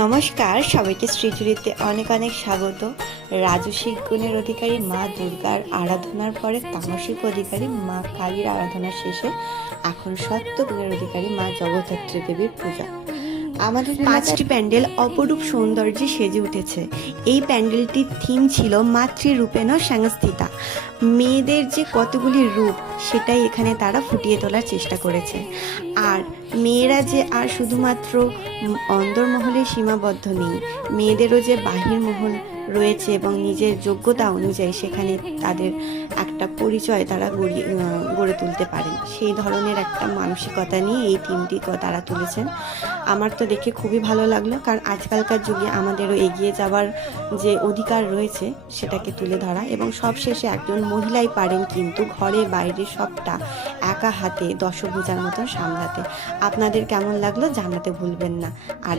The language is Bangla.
নমস্কার, সবাইকে শ্রীচুরিতে অনেক অনেক স্বাগত। রাজসিক গুণের অধিকারী মা দুর্গার আরাধনার পরে তামসিক অধিকারী মা কালীর আরাধনা শেষে এখন সত্য গুণের অধিকারী মা জগদ্ধাত্রী দেবীর পূজা। আমাদের 5টি প্যান্ডেল অপরূপ সৌন্দর্যে সেজে উঠেছে। এই প্যান্ডেলটির থিম ছিল মাতৃরূপেণ সংস্থিতা। মেয়েদের যে কতগুলি রূপ সেটাই এখানে তারা ফুটিয়ে তোলার চেষ্টা করেছে। আর মেয়েরা যে আর শুধুমাত্র অন্দরমহলে সীমাবদ্ধ নেই, মেয়েদেরও যে বাহিরমহল রয়েছে এবং নিজের যোগ্যতা অনুযায়ী সেখানে তাদের একটা পরিচয় তারা গড়ে তুলতে পারেন, সেই ধরনের একটা মানসিকতা নিয়ে এই থিমটি তারা তুলেছেন। আমার তো দেখে খুবই ভালো লাগলো, কারণ আজকালকার যুগে আমাদেরও এগিয়ে যাওয়ার যে অধিকার রয়েছে সেটাকে তুলে ধরা, এবং সবশেষে একজন মহিলাই পারেন কিন্তু ঘরে বাইরে সবটা একা হাতে দশভুজার মতন সামলাতে। আপনাদের কেমন লাগলো জানাতে ভুলবেন না। আর